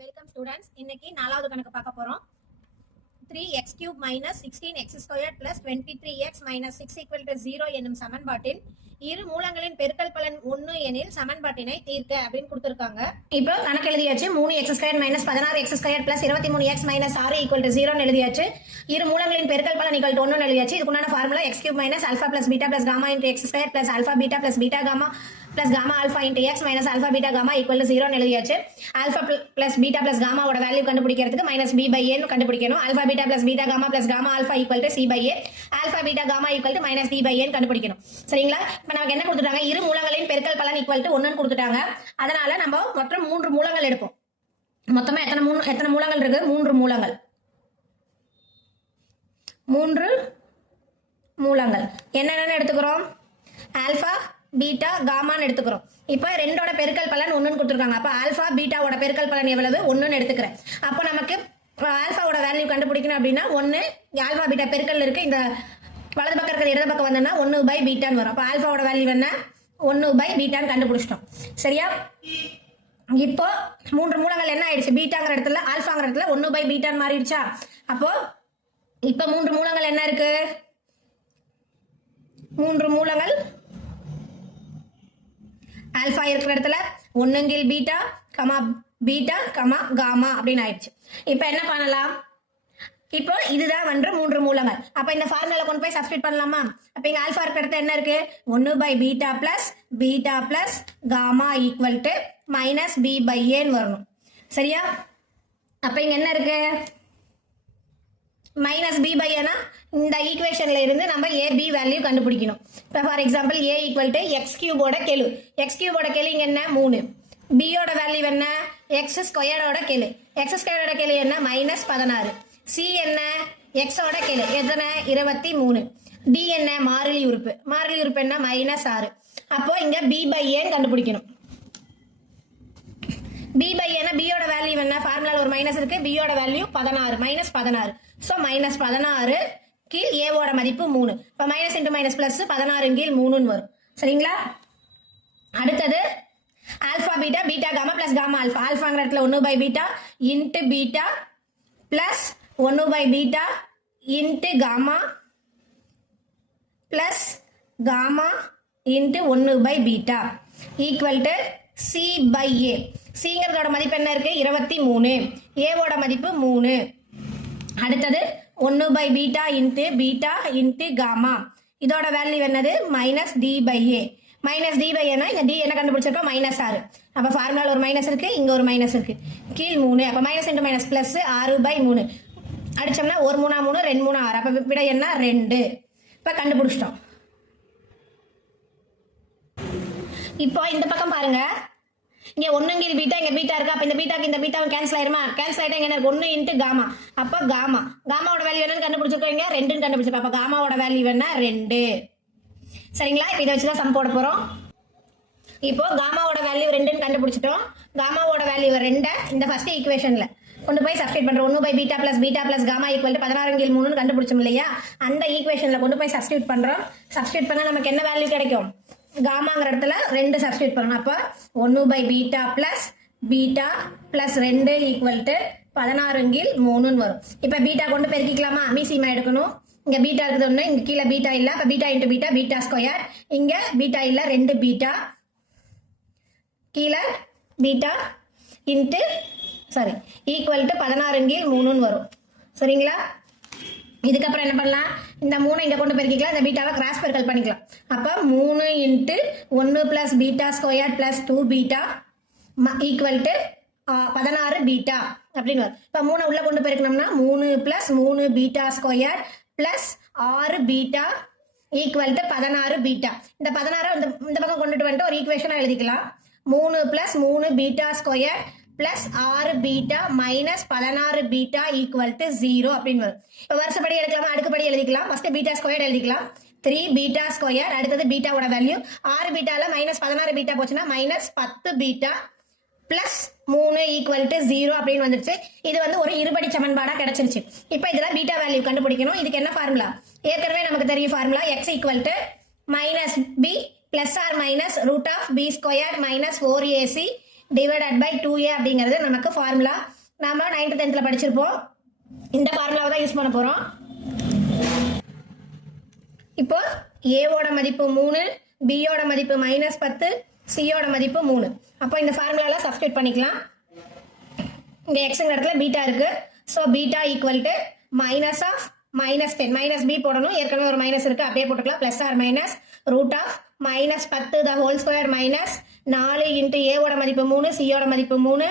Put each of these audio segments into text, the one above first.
Welcome students. இன்னைக்கு நாலாவது கணக்கு பார்க்க போறோம். 3x³ minus 16x² plus 23x minus 6 equal to 0 என்னும் சமன்பாட்டின் இரு மூலங்களின் பெருக்கல் பலன் 1 எனில் சமன்பாட்டினை தீர்க்க அப்படின்னு கொடுத்திருக்காங்க. இப்போ கணக்கு எழுதியாச்சு. 3x² minus 16x² plus 23x minus 6 equal to 0 எழுதியாச்சு. இரு மூலங்களின் பெருக்கல் பலன் equal to 1 எழுதியாச்சு. இதுக்குண்டான formula x³ minus alpha plus beta plus gamma into x² plus alpha beta plus beta gamma plus gamma alpha into x minus alpha beta gamma equal to 0 எழுதியாச்சு. alpha plus beta plus gamma ஓட value கண்டுபிடிக்கிறதுக்கு minus b by a னு கண்டுபிடிக்கணும். alpha beta plus beta gamma plus gamma alpha equal to c by a, alpha beta gamma equal to minus d by a னு கண்டுபிடிக்கணும். சரிங்களா? இப்போ நமக்கு என்ன கொடுத்துட்டாங்க? இரு மூலங்களின் பெருக்கல் பலன் equal to 1 னு கொடுத்துட்டாங்க. அதனால நம்ம மொத்தம் 3 மூலங்கள் எடுப்போம். மொத்தமா எத்தனை மூலங்கள் இருக்கு? 3 மூலங்கள். 3 மூலங்கள் என்னென்ன எடுத்துக்கிறோம்? ஆல்பா பீட்டா காமான்னு எடுத்துக்கிறோம். இப்போ ரெண்டோட பெருக்கல் பலன் 1ன்னு கொடுத்துருக்காங்க. அப்போ ஆல்பா பீட்டாவோட பெருக்கல் பலன் எவ்வளவு? 1ன்னு எடுத்துக்கிறேன். அப்போ நமக்கு ஆல்பாவோட வேல்யூ கண்டுபிடிக்கணும் அப்படின்னா 1 ஆல்பா பீட்டா பெருக்கல் இருக்கு. இந்த வலது பக்கம் இருக்கிற இடது பக்கம் வந்தோம்னா 1 பை பீட்டான்னு வரும். அப்போ ஆல்பாவோட வேல்யூ என்ன? 1 பை பீட்டான்னு கண்டுபிடிச்சிட்டோம். சரியா? இப்போ 3 மூலங்கள் என்ன ஆயிடுச்சு? பீட்டாங்கிற இடத்துல ஆல்பாங்கிற இடத்துல 1 பை பீட்டான்னு மாறிடுச்சா? அப்போ இப்போ 3 மூலங்கள் என்ன இருக்கு? 3 மூலங்கள் ஆல்பா இருக்கிற இடத்துல 1 beta comma beta comma gamma அப்படின்னு ஆயிடுச்சு. இப்போ என்ன பண்ணலாம்? இப்போ இதுதான் 3 மூலங்கள். அப்ப இந்த ஃபார்முலால கொண்டு போய் சப்ஸ்டிட்யூட் பண்ணலாமா? அப்ப இங்க ஆல்பா இருக்கிற இடத்துல என்ன இருக்கு? 1 by beta plus gamma equal to minus b by ஏன்னு வரணும். சரியா? அப்ப இங்க என்ன இருக்கு? மைனஸ் பி பை ஏனா இந்த ஈக்குவேஷன்ல இருந்து நம்ம ஏ பி வேல்யூ கண்டுபிடிக்கணும். இப்போ for example A equal to X கியூபோட கெழு. எக்ஸ் கியூபோட கெழு இங்க என்ன? 3. பியோட வேல்யூ என்ன? எக்ஸ் ஸ்கொயரோட கெழு. எக்ஸ் ஸ்கொயரோட கெழு என்ன? மைனஸ் 16. சி என்ன? எக்ஸோட கெழு எத்தனை? 23. டி என்ன? மாறிலி உறுப்பு. மாறிலி உறுப்பு என்ன? மைனஸ் 6. அப்போ இங்க பி பை ஏன்னு கண்டுபிடிக்கணும். பி பை ஏன்னா பியோட வேல்யூ என்ன? ஃபார்முலால ஒரு மைனஸ் இருக்கு. பியோட வேல்யூ 16 மைனஸ் 16. ஸோ மைனஸ் 16 கீழ் ஏவோட மதிப்பு 3. இப்போ மைனஸ் இன்டு மைனஸ் பிளஸ் 16 கீழ் 3ன்னு வரும். சரிங்களா? அடுத்தது alpha beta beta gamma plus gamma alpha. ஆல்பாங்கிற இடத்துல 1 by beta into beta plus 1 by beta into gamma plus gamma into 1 by beta equal to C by A. சிங்கிறதோட மதிப்பு என்ன இருக்கு? 23. ஏவோட மதிப்பு 3. அடுத்தது 1 பை பீட்டா இன்ட்டு காமா. இதோட வேல்யூ என்னது? Minus D by A. Minus D by ஏன்னா இந்த டி என்ன கண்டுபிடிச்சிருக்கோம்? மைனஸ் 6. அப்போ ஃபார்முலால ஒரு மைனஸ் இருக்கு, இங்க ஒரு மைனஸ் இருக்கு. கீழ் 3. அப்போ minus into minus plus 6 by 3 அடிச்சோம்னா 1 3 3 2 3 6. அப்போ விட என்ன? 2. இப்போ கண்டுபிடிச்சிட்டோம். இப்போ இந்த பக்கம் பாருங்க. இங்க 1 பீட்டா இங்க பீட்டா இருக்கு. அப்ப இந்த பீட்டாக்கு இந்த பீட்டாவும் கேன்சல் ஆயிருமா? கேன்சல் ஆயிட்டா இங்க 1 இன்ட்டு காமா. அப்ப காமாவோட வேல்யூ என்னன்னு கண்டுபிடிச்சிருக்கோம். இங்க 2ன்னு கண்டுபிடிச்சிருக்கோம். அப்ப காமாவோட வேல்யூ என்ன? 2. சரிங்களா? இப்போ இதை வச்சுதான் சம் போட போறோம். இப்போ காமாவோட வேல்யூ 2ன்னு கண்டுபிடிச்சிட்டோம். காமாவோட வேல்யூ 2 இந்த ஃபர்ஸ்ட் ஈக்குவேஷன்ல கொண்டு போய் சப்ஸ்டிட்யூட் பண்றோம். 1 by beta plus gamma equal to 16 கீழ் 3ன்னு கண்டுபிடிச்சோம் இல்லையா? அந்த ஈக்குவேஷன்ல கொண்டு போய் சப்ஸ்டிட்யூட் பண்றோம். சப்ஸ்டிட்யூட் பண்ணா நமக்கு என்ன வேல்யூ கிடைக்கும்? காமாங்கிற இடத்துல 2 சப்ஸ்டிட்யூட் பண்ணணும். அப்போ 1 by beta plus 2 equal to 16 கீழ் 3ன்னு வரும். இப்போ பீட்டா கொண்டு பெருக்கிக்கலாமா? மீசிமா எடுக்கணும். இங்க பீட்டா இருக்குது 1, இங்க கீழே பீட்டா இல்ல. அப்ப பீட்டா இன்டு பீட்டா ஸ்கொயர். இங்க பீட்டா இல்ல, 2 பீட்டா கீழே பீட்டா இன்ட்டு ஈக்குவல் டு 16 கீழ் 3ன்னு வரும். சரிங்களா? இதுக்கப்புறம் என்ன பண்ணலாம்? இந்த 3 இங்க கொண்டு பெருக்கிக்கலாம். இந்த பீட்டாவை கிராஸ் பெருக்கல் பண்ணிக்கலாம். அப்ப 3 into 1 plus beta square plus 2 beta equal to 16 beta அப்படின்னு வரும். இப்ப 3 உள்ள கொண்டு பெருக்கணும்னா 3 plus 3 beta square plus 6 beta equal to 16 beta. இந்த 16 இந்த பக்கம் கொண்டுட்டு வந்துட்டு ஒரு ஈக்குவேஷனா எழுதிக்கலாம். 3 plus 3 beta square plus 6 beta minus 16 beta equal to 0 அப்படின்னு வரும். இப்போ வருஷப்படி எடுக்கலாமா? அடுக்குப்படி எழுதிக்கலாம். ஃபர்ஸ்ட் பீட்டா ஸ்கொயர் எழுதிக்கலாம். 3 பீட்டா ஸ்கொயர். அடுத்தது பீட்டாவோட வேல்யூ 6 பீட்டால மைனஸ் 16 பீட்டா போச்சுன்னா minus 10 beta plus 3 equal to 0 அப்படின்னு வந்துருச்சு. இது ஒரு இருபடி சமன்பாடா கிடைச்சிருச்சு. இப்போ இதுல பீட்டா வேல்யூ கண்டுபிடிக்கணும். இதுக்கு என்ன ஃபார்முலா? ஏற்கனவே நமக்கு தெரியும் formula. x equal to minus b plus R minus root of b square minus 4ac divided by 2a அப்படிங்கிறது நமக்கு ஃபார்முலா. நாம 9th 10th படிச்சிருப்போம். இந்த ஃபார்முலாவை தான் யூஸ் பண்ண போறோம். இப்போ ஏவோட மதிப்பு 3, பியோட மதிப்பு -10, சியோட மதிப்பு 3. அப்போ இந்த ஃபார்முலால சப்ஸ்டிட்யூட் பண்ணிக்கலாம். இங்க எக்ஸ்ங்கிற இடத்துல பீட்டா இருக்கு. So beta equal to minus of -10 minus b போடணும். ஏற்கனவே ஒரு மைனஸ் இருக்கு, அப்படியே போட்டுக்கலாம். Plus R minus root of -10 the whole square minus 4 into ஏவோட மதிப்பு 3, சியோட மதிப்பு 3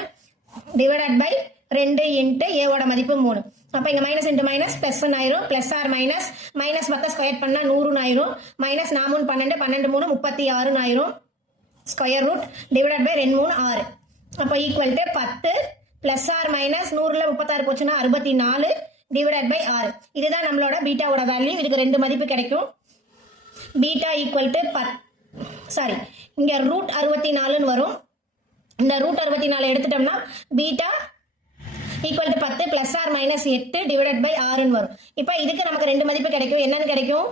டிவைடட் பை 2 இன்ட்டு ஏவோட மதிப்பு 3. அப்போ இங்க மைனஸ் இன்ட்டு மைனஸ் பிளஸ் ஆயிரும். பிளஸ் ஆர் மைனஸ் -10 ஸ்கொயர் பண்ணா 100 ஆயிரும். மைனஸ் 4 12 12 3 36 ஆயிரும். Square root divided by 2 3 6. அப்போ equal to 10 plus R minus 100ல 36 போச்சுன்னா 64 டிவைடட் பை 6. இதுதான் நம்மளோட பீட்டாவோட வேல்யூ. இதுக்கு 2 மதிப்பு கிடைக்கும். பீட்டா ஈக்குவல் டு இங்க ரூட் 64 வரும். இந்த ரூட் 64 எடுத்துட்டோம்னா beta equal to 10 plus R minus 8 divided by 6 வரும். இப்போ இதுக்கு நமக்கு 2 மதிப்பு கிடைக்கும். என்னன்னு கிடைக்கும்?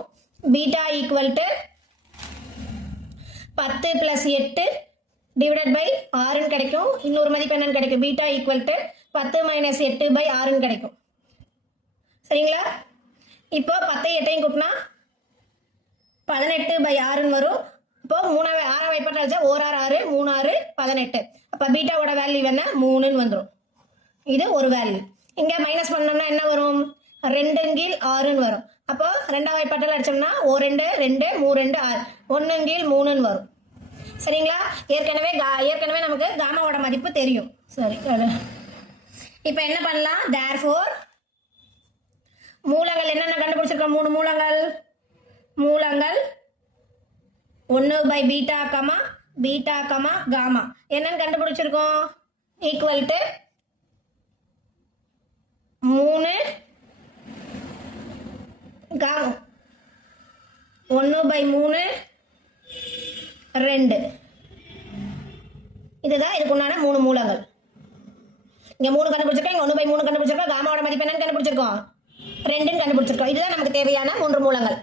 Beta equal to 10 plus 8 divided by 6 கிடைக்கும். இன்னொரு மதிப்பு என்னன்னு கிடைக்கும்? Beta equal to 10 minus 8 by 6 கிடைக்கும். சரிங்களா? இப்போ 10 8 கூட்டினா 18 பை 6 வரும். இப்போ 6 வைப்பட்ட 1 6 3 6 18. அப்போ பீட்டாவோட வேல்யூ என்ன? 3 வந்துடும். இது ஒரு வேல்யூ. இங்க மைனஸ் பண்ணோம்னா என்ன வரும்? 2 கீழ் 6 வரும். அப்போ 2 வைப்பட்டல் அடிச்சோம்னா 1 2 2 3 2 6 1 கீழ் 3 வரும். சரிங்களா? ஏற்கனவே நமக்கு காமாவோட மதிப்பு தெரியும். சரி, இப்போ என்ன பண்ணலாம்? தேர்ஃபோர் மூலங்கள் என்னென்ன கண்டுபிடிச்சிருக்கோம்? 3 மூலங்கள் 1 பை பீட்டா கமா காமா என்னன்னு கண்டுபிடிச்சிருக்கோம்? Equal to 3 gamma 1 by 3 2. இதுதான் இதுக்கு உண்டான 3 மூலங்கள். இங்க 3 கண்டுபிடிச்சிருக்கோம், இங்க 1 பை 3 கண்டுபிடிச்சிருக்கோம். காமாவோட மதிப்பு என்னன்னு கண்டுபிடிச்சிருக்கோம்? 2 கண்டுபிடிச்சிருக்கோம். இதுதான் நமக்கு தேவையான 3 மூலங்கள்.